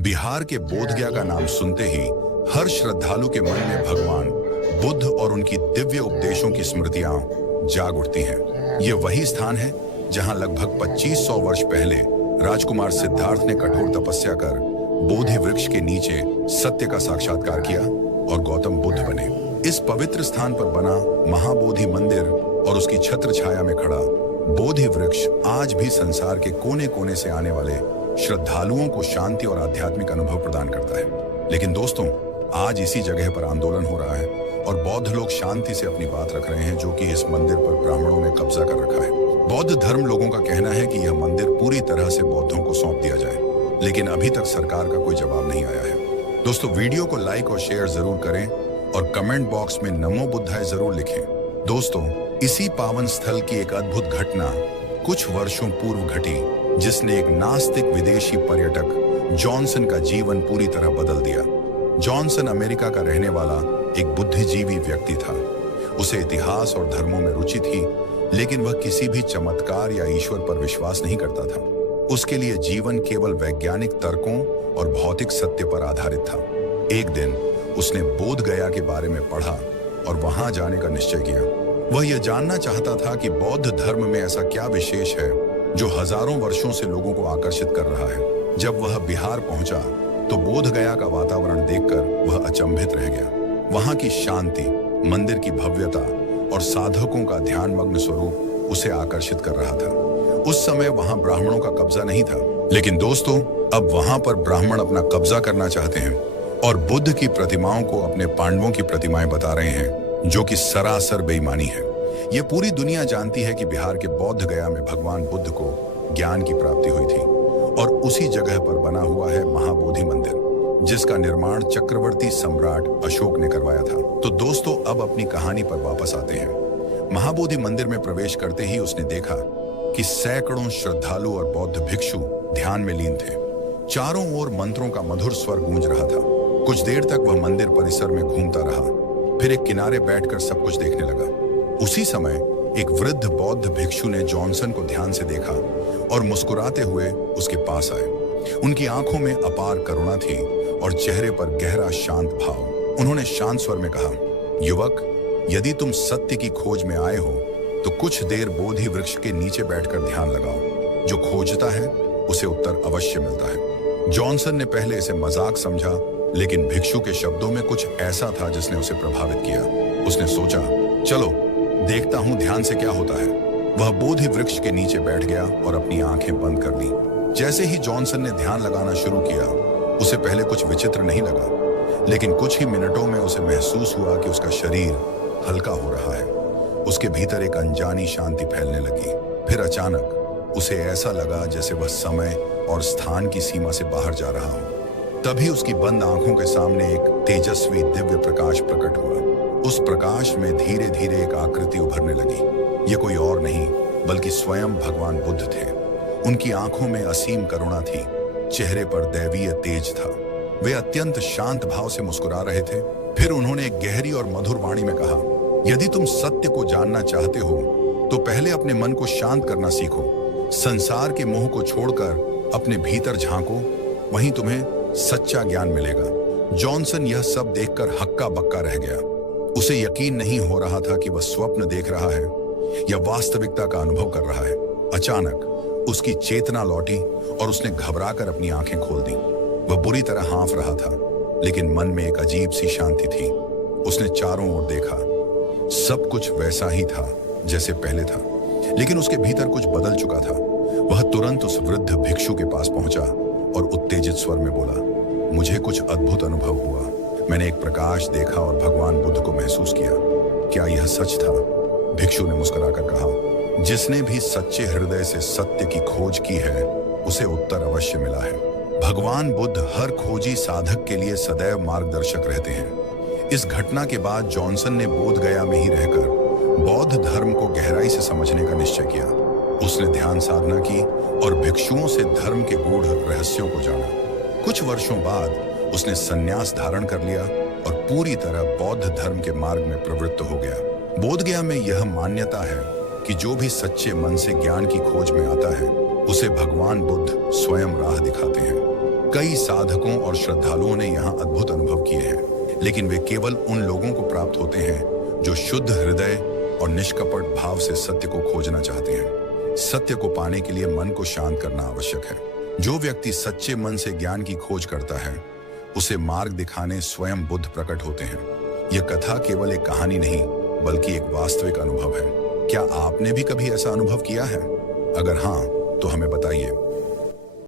बिहार के बोधगया का नाम सुनते ही हर श्रद्धालु के मन में भगवान बुद्ध और उनकी दिव्य उपदेशों की स्मृतियां जाग उठती हैं। ये वही स्थान है जहां लगभग 2500 वर्ष पहले राजकुमार सिद्धार्थ ने कठोर तपस्या कर बोधि वृक्ष के नीचे सत्य का साक्षात्कार किया और गौतम बुद्ध बने। इस पवित्र स्थान पर बना महाबोधि मंदिर और उसकी छत्र छाया में खड़ा बोधि वृक्ष आज भी संसार के कोने कोने से आने वाले श्रद्धालुओं को शांति और आध्यात्मिक अनुभव प्रदान करता है। लेकिन दोस्तों, आज इसी जगह पर आंदोलन हो रहा है और बौद्ध लोग शांति से अपनी बात रख रहे हैं, जो कि इस मंदिर पर ब्राह्मणों ने कब्जा कर रखा है। बौद्ध धर्म लोगों का कहना है कि यह मंदिर पूरी तरह से बौद्धों को सौंप दिया जाए, लेकिन अभी तक सरकार का कोई जवाब नहीं आया है। दोस्तों, वीडियो को लाइक और शेयर जरूर करें और कमेंट बॉक्स में नमो बुद्धाय जरूर लिखें। दोस्तों, इसी पावन स्थल की एक अद्भुत घटना कुछ वर्षों पूर्व घटी, जिसने एक नास्तिक विदेशी पर्यटक जॉनसन का जीवन पूरी तरह बदल दिया। जॉनसन अमेरिका का रहने वाला एक बुद्धिजीवी व्यक्ति था। उसे इतिहास और धर्मों में रुचि थी, लेकिन वह किसी भी चमत्कार या ईश्वर पर विश्वास नहीं करता था। उसके लिए जीवन केवल वैज्ञानिक तर्कों और भौतिक सत्य पर आधारित था। एक दिन उसने बोध गया के बारे में पढ़ा और वहां जाने का निश्चय किया। वह यह जानना चाहता था कि बौद्ध धर्म में ऐसा क्या विशेष है जो हजारों वर्षों से लोगों को आकर्षित कर रहा है। जब वह बिहार पहुंचा तो बोध गया का वातावरण देखकर वह अचंभित रह गया। वहां की शांति, मंदिर की भव्यता और साधकों का ध्यानमग्न स्वरूप उसे आकर्षित कर रहा था। उस समय वहां ब्राह्मणों का कब्जा नहीं था, लेकिन दोस्तों, अब वहां पर ब्राह्मण अपना कब्जा करना चाहते हैं और बुद्ध की प्रतिमाओं को अपने पांडवों की प्रतिमाएं बता रहे हैं, जो कि सरासर बेईमानी है। यह पूरी दुनिया जानती है कि बिहार के बौद्ध गया में भगवान बुद्ध को ज्ञान की प्राप्ति हुई थी और उसी जगह पर बना हुआ है महाबोधि मंदिर, जिसका निर्माण चक्रवर्ती सम्राट अशोक ने करवाया था। तो दोस्तों, अब अपनी कहानी पर वापस आते हैं। महाबोधि मंदिर में प्रवेश करते ही उसने देखा कि सैकड़ों श्रद्धालु और बौद्ध भिक्षु ध्यान में लीन थे। चारों ओर मंत्रों का मधुर स्वर गूंज रहा था। कुछ देर तक वह मंदिर परिसर में घूमता रहा, फिर एक किनारे बैठकर सब कुछ देखने लगा। उसी समय एक वृद्ध बौद्ध भिक्षु ने जॉनसन को ध्यान से देखा और मुस्कुराते हुए उसके पास आए। उनकी आंखों में अपार करुणा थी और चेहरे पर गहरा शांत भाव। उन्होंने शांत स्वर में कहा, युवक, यदि तुम सत्य की खोज में आए हो तो कुछ देर बोधि वृक्ष के नीचे बैठकर ध्यान लगाओ। जो खोजता है उसे उत्तर अवश्य मिलता है। जॉनसन ने पहले इसे मजाक समझा, लेकिन भिक्षु के शब्दों में कुछ ऐसा था जिसने उसे प्रभावित किया। उसने सोचा, चलो देखता हूं ध्यान से क्या होता है। वह बोधि वृक्ष के नीचे बैठ गया और अपनी आंखें बंद कर ली। जैसे ही जॉनसन ने ध्यान लगाना शुरू किया, उसे पहले कुछ विचित्र नहीं लगा, लेकिन कुछ ही मिनटों में उसे महसूस हुआ कि उसका शरीर हल्का हो रहा है। उसके भीतर एक अनजानी शांति फैलने लगी। फिर अचानक उसे ऐसा लगा जैसे वह समय और स्थान की सीमा से बाहर जा रहा हो। तभी उसकी बंद आंखों के सामने एक तेजस्वी दिव्य प्रकाश प्रकट हुआ। उस प्रकाश में धीरे धीरे एक आकृति उभरने लगी। ये कोई और नहीं बल्कि स्वयं भगवान बुद्ध थे। उनकी आंखों में असीम करुणा थी, चेहरे पर दैवीय तेज था। वे अत्यंत शांत भाव से मुस्कुरा रहे थे। फिर उन्होंने एक गहरी और मधुर वाणी में कहा, यदि तुम सत्य को जानना चाहते हो तो पहले अपने मन को शांत करना सीखो। संसार के मोह को छोड़कर अपने भीतर झांको, वहीं तुम्हें सच्चा ज्ञान मिलेगा। जॉनसन यह सब देखकर हक्का बक्का रह गया। उसे यकीन नहीं हो रहा था कि वह स्वप्न देख रहा है या वास्तविकता का अनुभव कर रहा है। अचानक उसकी चेतना लौटी और उसने घबराकर अपनी आंखें खोल दी। वह बुरी तरह हाँफ रहा था, लेकिन मन में एक अजीब सी शांति थी। उसने चारों ओर देखा, सब कुछ वैसा ही था जैसे पहले था, लेकिन उसके भीतर कुछ बदल चुका था। वह तुरंत उस वृद्ध भिक्षु के पास पहुंचा और उत्तेजित स्वर में बोला, मुझे कुछ अद्भुत अनुभव हुआ। मैंने एक प्रकाश देखा और भगवान बुद्ध को महसूस किया। क्या यह सच था? भिक्षु ने मुस्कुराकर कहा, जिसने भी सच्चे हृदय से सत्य की खोज की है उसे उत्तर अवश्य मिला है। भगवान बुद्ध हर खोजी साधक के लिए सदैव मार्गदर्शक रहते हैं। इस घटना के बाद जॉनसन ने बोध गया में ही रहकर बौद्ध धर्म को गहराई से समझने का निश्चय किया। उसने ध्यान साधना की और भिक्षुओं से धर्म के गूढ़ रहस्यों को जाना। कुछ वर्षों बाद उसने संन्यास धारण कर लिया और पूरी तरह बौद्ध धर्म के मार्ग में प्रवृत्त हो गया। बोधगया में यह मान्यता है कि जो भी सच्चे मन से ज्ञान की खोज में आता है, उसे भगवान बुद्ध स्वयं राह दिखाते हैं। कई साधकों और श्रद्धालुओं ने यहाँ अद्भुत अनुभव किए हैं, लेकिन वे केवल उन लोगों को प्राप्त होते हैं जो शुद्ध हृदय और निष्कपट भाव से सत्य को खोजना चाहते हैं। सत्य को पाने के लिए मन को शांत करना आवश्यक है। जो व्यक्ति सच्चे मन से ज्ञान की खोज करता है, उसे मार्ग दिखाने स्वयं बुद्ध प्रकट होते हैं। यह कथा केवल एक कहानी नहीं, बल्कि एक वास्तविक अनुभव है। क्या आपने भी कभी ऐसा अनुभव किया है? अगर हाँ, तो हमें बताइए।